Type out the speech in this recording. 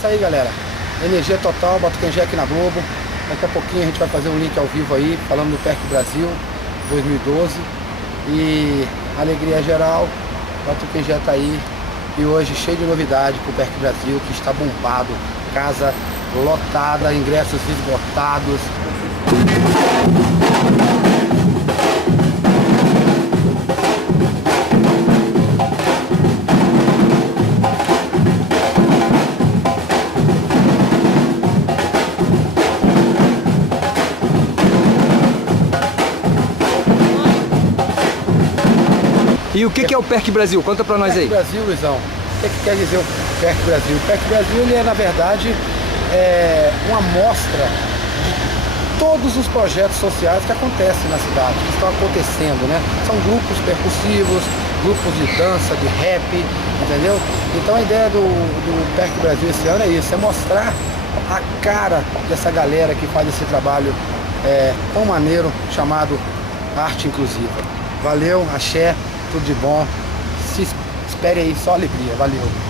isso aí, galera. Energia total, Batucangé aqui na Globo. Daqui a pouquinho a gente vai fazer um link ao vivo aí, falando do PEC Brasil 2012. E alegria geral, Batucangé tá aí. E hoje cheio de novidade pro PEC Brasil, que está bombado. Casa lotada, ingressos esgotados. E o que é o PEC Brasil? Conta pra nós aí. PEC Brasil, Luizão. O que quer dizer o PEC Brasil? O PEC Brasil, ele é, na verdade, uma amostra de todos os projetos sociais que acontecem na cidade, que estão acontecendo, né? São grupos percussivos, grupos de dança, de rap, entendeu? Então a ideia do PEC Brasil esse ano é isso, é mostrar a cara dessa galera que faz esse trabalho tão maneiro, chamado Arte Inclusiva. Valeu, axé, tudo de bom. Se espere aí, só alegria. Valeu.